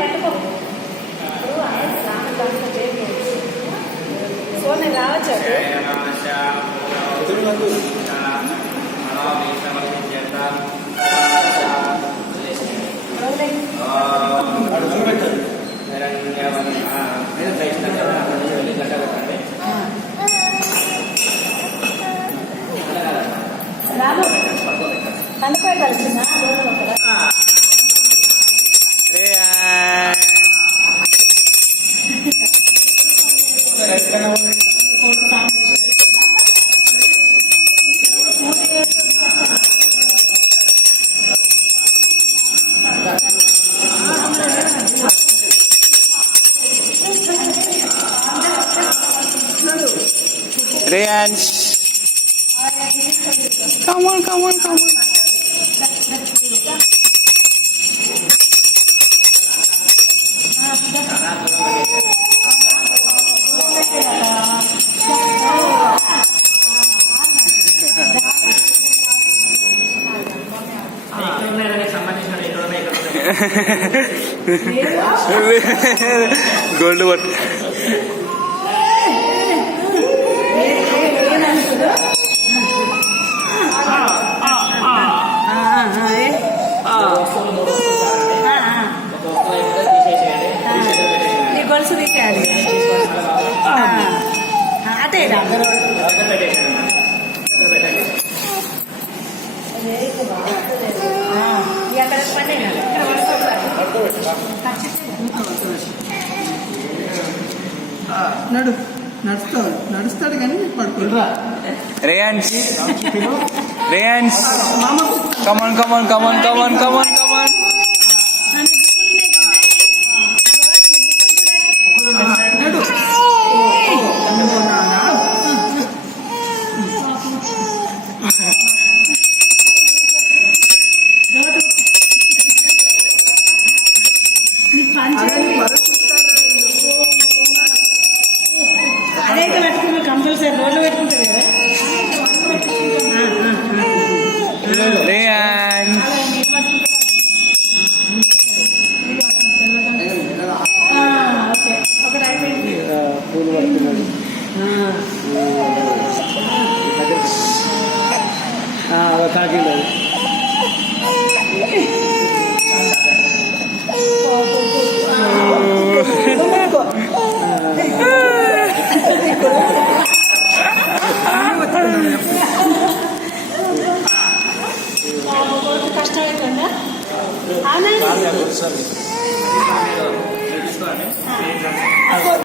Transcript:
పట్టుకో ఫోన్ రావచ్చు రాము కండపై కలిసిందా Rians, come on, come on, come on. Gold what? గొలుసు తీసేయాలి అదే అక్కడ పని నడుస్తాడు కానీ పడుకుంటా Rians, Rians, come on, come on, come on, come on, come on, come on. అదే పెట్టుకున్నా కంపల్సరీ రోడ్లు పెట్టుకుంటుంది కదా Rians, ఓకే ఒకటి అయిపోయింది పూలు పడుతున్నాడు కాకింది కష్టం అవుతుందా అవునా